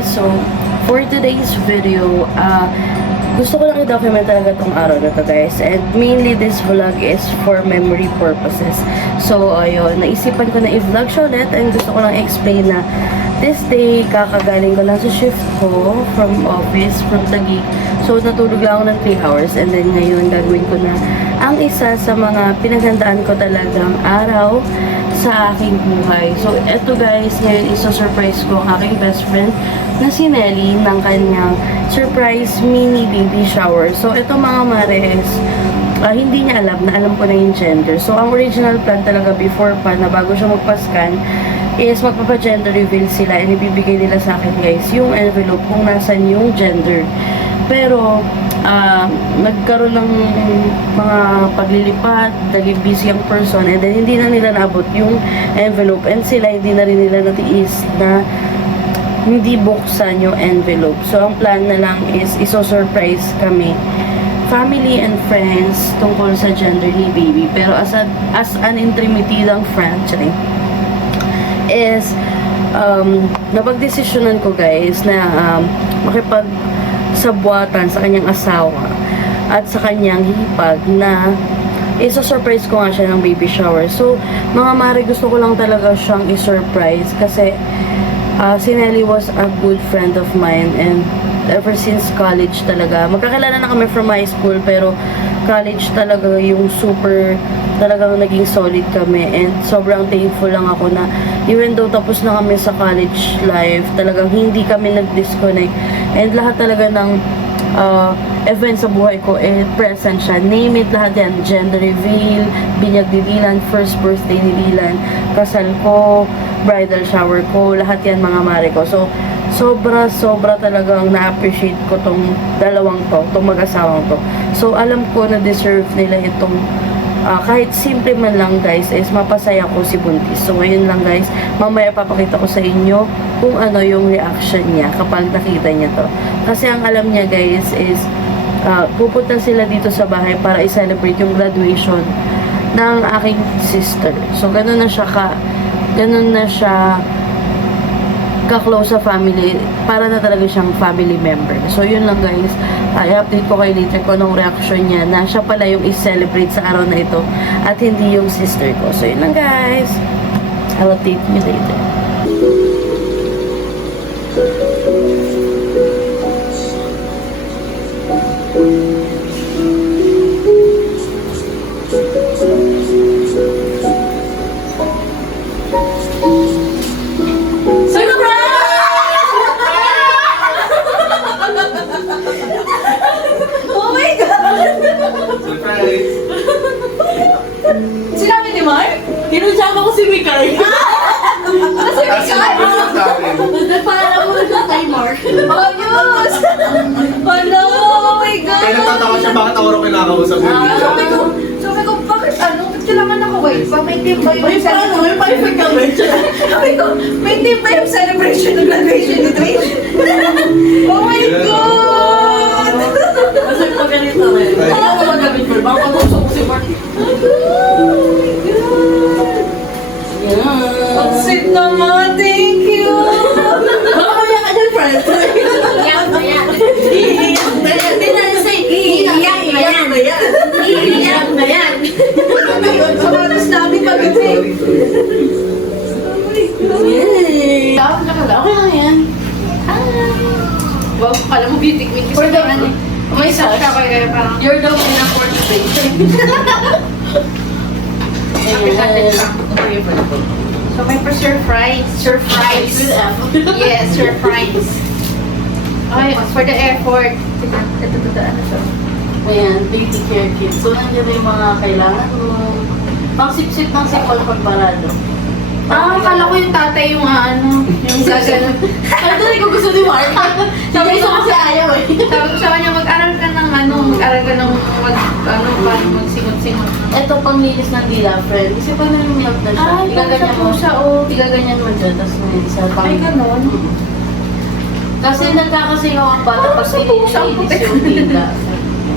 guys, so for today's video, gusto ko lang i-document talaga tong araw na to guys, and mainly this vlog is for memory purposes. So ayun, naisipan ko na i-vlog siya ulit, and gusto ko lang explain na this day, kakagaling ko lang sa shift ko from office, from Taguig. So natulog lang ako ng 3 hours, and then ngayon gagawin ko na ang isa sa mga pinaghandaan ko talagang araw sa aking buhay. So, eto guys, ngayon isa-surprise ko ang aking best friend na si Nelly ng kanyang surprise mini baby shower. So, eto mga mares, hindi niya alam na alam ko na yung gender. So, ang original plan talaga before pa na bago siya magpa-scan is magpapa-gender reveal sila, and ibibigay nila sa akin guys yung envelope kung nasan yung gender. Pero, nagkaroon ng mga paglilipat, naging busy ang person, and then hindi na nila naabot yung envelope, and sila hindi na rin nila natiis na hindi buksan yung envelope. So, ang plan na lang is iso-surprise kami, family and friends, tungkol sa gender ni baby. Pero as an intermittent friend, is napagdesisyonan ko guys na makipag-sabwatan sa kanyang asawa at sa kanyang hipag na isa-surprise ko nga siya ng baby shower. So, mga mare, gusto ko lang talaga siyang i-surprise kasi si Nelly was a good friend of mine, and ever since college talaga. Magkakilala na kami from high school, pero college talaga yung super talagang naging solid kami, and sobrang thankful lang ako na even though tapos na kami sa college life, talagang hindi kami nag-disconnect, and lahat talaga ng event sa buhay ko, present siya. Name it, lahat yan. Gender reveal, binyag ni Dylan, first birthday ni Dylan, kasal ko, bridal shower ko, lahat yan mga mare ko. So, sobra talagang na-appreciate ko tong dalawang to, tong mag-asawang to. So, alam ko na deserve nila itong kahit simple man lang guys, is mapasaya ko si Buntis. So, ngayon lang guys, mamaya papakita ko sa inyo kung ano yung reaction niya kapag nakita niya to. Kasi ang alam niya guys is pupunta sila dito sa bahay para i-celebrate yung graduation ng aking sister. So, ganun na siya ka-close sa family, para na talaga siyang family member. So, yun lang guys. I-update ko kayo later kung anong reaction niya na siya pala yung i-celebrate sa araw na ito at hindi yung sister ko. So, yun lang guys. I'll update you later. Sinabi ni Mark? Tinunjama ko si Mikay. Si Mikay? Nagpaalam mo na kay Mark. Oh, yus! Hello! Oh my God! Kaya nagtataka siya, bakit ako rin kinakausap mo? Sabi ko, bakit ano? Ba't kailangan ako wait? May team ba yung celebration? May perfect kami. Sabi ko, may team ba yung celebration ng graduation ni Trish? Oh my God! Kasi pag ganito rin. Kaya ako magamit ko. Baka patusok ko si Mark. Ang sweet naman, thank you! Baka kaya ka dyan, friends. Iyak na yan. Iyak na yan. Iyak na yan. Iyak na yan. Kamatas namin pag-ibig. Yay! Okay lang yan. Wow, pala mo beauty queen. For the May isa siya kaya parang you're the winner for today. so may pa-surprise. Surprise. Yes, surprise. Ay, for the effort. Ito, ano siya? Ayan, baby care kit. So, nandiyan na yung mga kailangan mo. Pangsip-sip ng sipol pagparado. Akala ko yung tatay yung ano, yung gagano. Ay, doon ko gusto ni Mark. Sabi ko kasi ayaw eh. Sabi ko sa kanya, mag-aral ka ng paano magsingot-singot. Ito pang linis ng dila, friend. Kasi pag nalumilap na siya, Ay, igaganyan mo. siya, oh. Igaganyan mo dyan, tapos sa pang... Ay, ganon. Kasi nagkakasingaw ang bata pag nilinis yung dila.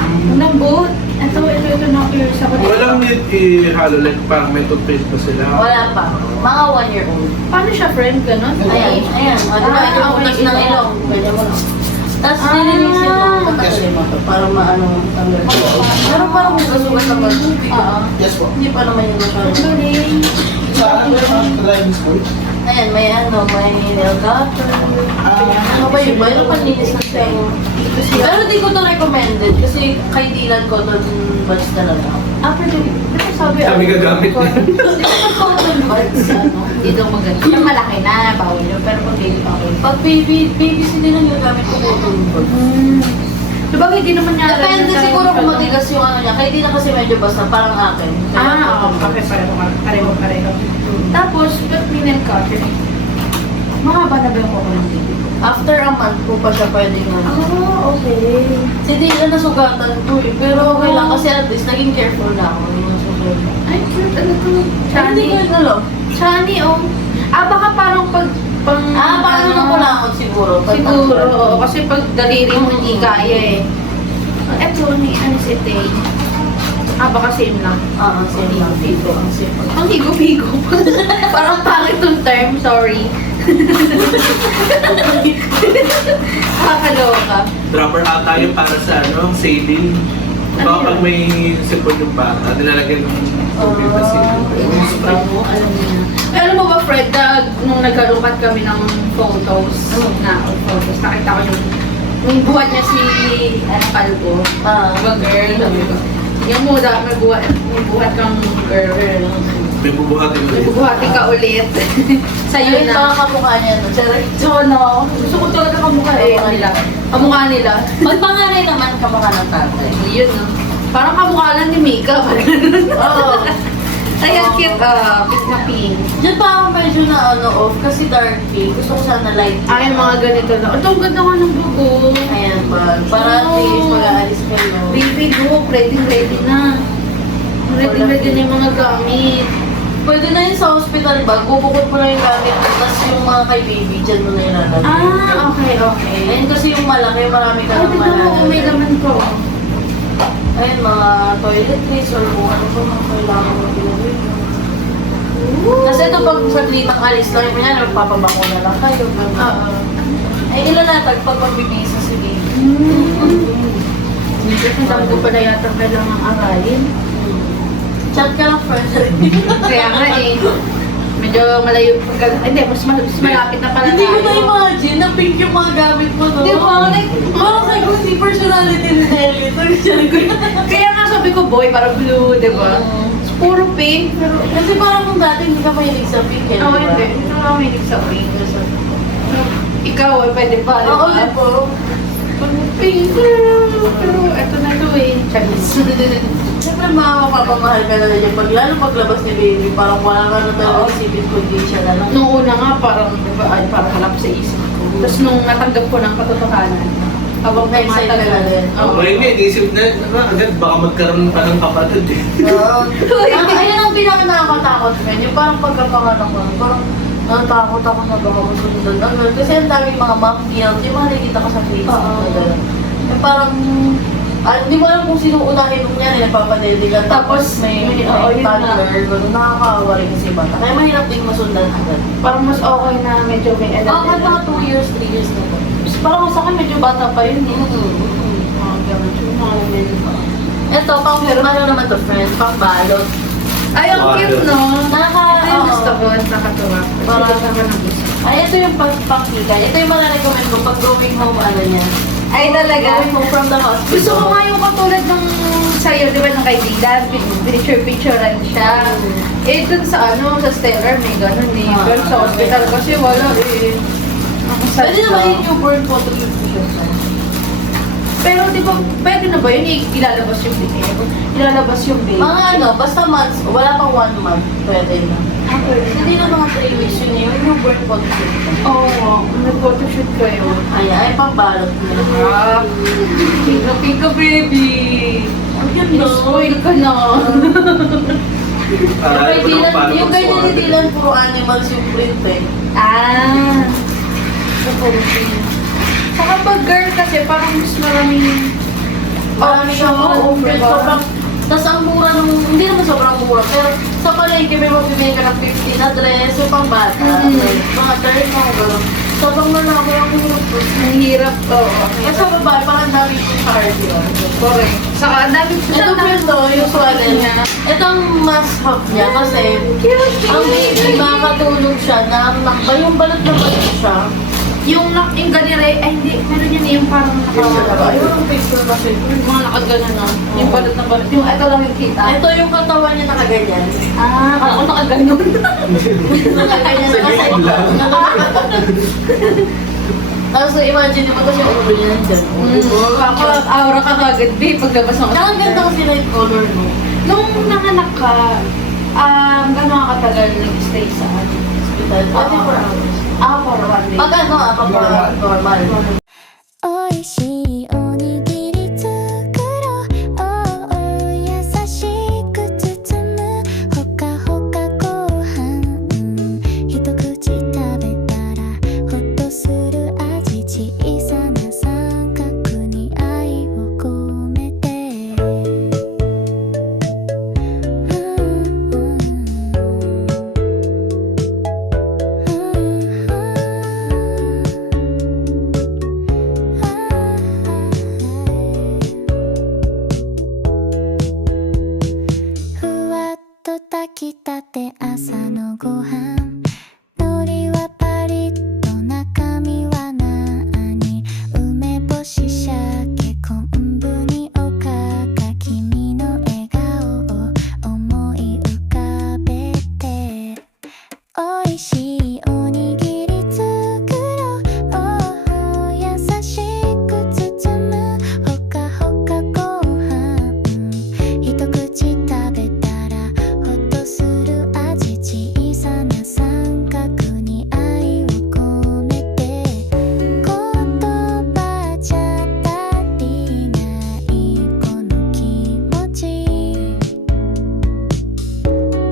Ang lambot. Ito na curious ako. Walang need i-halo, like parang may toothpaste pa sila. Wala pa. Mga 1 year old. Paano siya, friend? Ganon? Ayan, ayan. O, diba? Ah, Yung okay, utas ng ito. ilong. Pwede mo lang. Tapos nilinisin mo. Tatanggalin mo to para maano tanggal. Pero parang may gasugat naman. Oo. Yes po. Hindi pa naman yung gasugat. Sa driving school? Ayan, may nail cutter. Ano ba yun ba? Yung panlinis ng tayo. Pero di ko to recommended kasi kay Dylan ko to batch talaga. After the sabi Sabi gagamit na. Di ko cotton buds, ano? Hindi daw maganda. Yung malaki na, bawal yun. Pero pag baby okay. Pag baby sila lang yung gamit ko cotton buds. Diba hindi naman niya Depende siguro kung matigas yung ano niya. Kaya di na kasi medyo basta, parang akin. Ah, oo. Okay, pareho. Tapos, ba't may nail cutter? Mahaba na ba yung kuko ng baby? After a month po pa siya pwede nga. Ah, okay. Si Dylan nasugatan ko eh. Pero okay lang kasi at least naging careful na ako. Yung nasusugat. Ay, cute. Ano to? Hindi ko yun alam. Shani, oh. Ah, baka parang pang... Paano na kulangot siguro? Siguro, oo. Kasi pag daliri mo hindi kaya eh. Eto, ni ano si Tay. Ah, baka same lang. Oo, same lang. Dito ang same. Ang higo-higo. Parang pangit yung term, sorry. Kakaloka. Dropper ata yung para sa sailing. Ano Baka pag yun? may sipon yung bata, nilalagyan ng tubig na sailing. Oo, alam niya. Eh, alam mo ba, Fred, nung nagkalukat kami ng photos, nakita ko yung buhat niya si Calvo. Diba, girl? Sabi ko, yung muna, may buhat kang girl. May bubuhatin ko. May buhati ka ulit. Sa'yo Ayun, na. baka kamukha niya. No? So, no, gusto ko talaga kamukha nila. Kamukha nila. Magpangalan naman kamukha ng tatay. Yun, no. Parang kamukha lang ni Mika. Oo. Ay, ang cute. Pink na pink. Diyan pa ako medyo na off kasi dark pink. Gusto ko sana light pink. Ay, mga ganito lang. Ito, ang ganda nga ng bugo. Ayan ba? Para at least mag-aalis kayo. Baby look, ready na. Ready na yung mga gamit. Pwede na yun sa hospital bag. Bubukod mo na yung gamit mo. Tapos yung mga kay baby, dyan mo na ilalagay. Ah, okay. Ayun kasi yung malaki, marami ka Ay, nang tignan mo, malalagay. may laman ko. Ayun, mga toiletries or kung ano po mga kailangan mo ginawin. Kasi ito pag sa tritang alis lang, yung yan, magpapabako na lang kayo. ganun. Oo. Ay, nilalatag pag magbibisa si baby. Kasi ang dami ko pala yata kailangang aralin. Chat ka lang first. Kaya nga eh. Medyo malayo. Hindi, mas malapit na pala Hindi ko tayo. na-imagine na pink yung mga gamit mo, no? Di ba? Like, Parang sabi ko, si personality ni Nelly. Kaya nga sabi ko, boy, parang blue, di ba? Puro pink. Pero, Kasi parang nung dati hindi ka mahilig sa pink, eh, oh, di ba? hindi. Hindi ko makinig sa pink. Ikaw, pwede pa, di Oo, ba? di po. Pink. Pero, eto na to eh. Chinese. Siyempre, mapapamahal ka na rin yung lalo paglabas ni baby, parang wala ka na talaga isipin kundi siya na lang. Nung una nga, parang, di ba, ay, parang halap sa isip ko. Tapos nung natanggap ko ng katotohanan, habang Excited ka na tumatagal. din. Oo. Okay nga, inisip na, agad baka magkaroon pa ng kapatid eh. Oo. Ayun ang pinaka nakakatakot, men. Yung parang pagkapanganak ko, parang natakot ako na baka masundan agad. Kasi ang daming mga mom guilt, yung mga nakikita ko sa Facebook. Oo. Yung parang, hindi mo alam kung sino unahin mo niyan, nagpapadede ka. Tapos may oo, yun na. toddler, gano'n, nakakaawa rin kasi bata. Kaya mahirap din masundan agad. Parang mas okay na medyo may edad. Oo, mga 2 years, 3 years na to. Tapos parang sa akin medyo bata pa yun eh. Mga ganun. Yung mga medyo pa. Ito, pang ano naman to, friend, pang balot. Ay, ang cute, no? Ito yung gusto ko at nakatuwa. Parang- Kasi ako nag-gusto. Ay, ito yung pang-kikay. Ito yung mga recommend ko pag going home, ano niya. Ay, talaga? Going home from the hospital. Gusto ko nga yung katulad ng sa'yo, di ba, ng kaibigan, pinicture-picturean siya. Eh, dun sa sa Stellar, may ganun eh. Pero sa hospital kasi wala eh. Ang sad Pwede naman lang. yung newborn photo shoot ko siya. Pero di ba, pwede na ba yun? Ilalabas yung baby. Ilalabas yung baby. Mga ano, basta months, wala pang 1 month, pwede na. Hindi na mga 3 weeks yun eh, yung newborn photo shoot ko. Oo, nag-photoshoot kayo. Ay, pang-balot na. Ah, pika baby. Ang cute no? Spoil ka na. Yung kay ni Dylan, puro animals yung print eh. Ah. Saka pag girl kasi parang mas maraming Marami siyang option. Sobrang, tas ang mura nung, hindi naman sobrang mura, pero sa palengke may mabibili ka ng 15 na dress, yung pambata, mga 30, mga gano'n. Sobrang malaki ang uso. Ang hirap to. At sa babae, parang dami yung cardigan. Correct. Saka ang dami Ito pwede, usually, itong must-have niya kasi ang baby makakatulog siya na yung balot na balot siya. Yung ganire, ay hindi, meron yun yung parang Yung picture kasi. mga nakagano na. Yung balot na balot. Yung ito lang yung kita. Ito yung katawan niya nakaganyan. Kala ko nakaganon. Nakaganyan na kasi. Tapos imagine mo kasi yung ulo niya dyan. Aura ka kagad, babe, paglabas ng Kaya ang ganda kasi light color, no? Nung nanganak ka, gano'n katagal nag-stay sa Hospital. 24 hours. For 1 day. Pag ano, kapag normal. おいしいおにぎり作ろうおう優しく包むほかほかご飯一口食べたらほっとする味小さな三角に愛を込めてふわっと炊きたて朝のご飯海苔はパリッと中身はなーに梅干し鮭昆布におかか君の笑顔を思い浮かべておいしいおにぎり作ろうおう優しく包むほかほかご飯一口食べたらほっとする味小さな三角に愛を込めて言葉じゃ足りないこの気持ち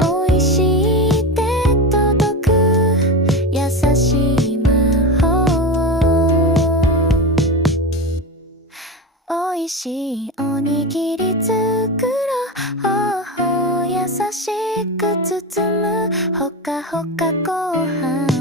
おいしいって届く優しい魔法おいしいおにぎり作ろう優しく包むほかほかご飯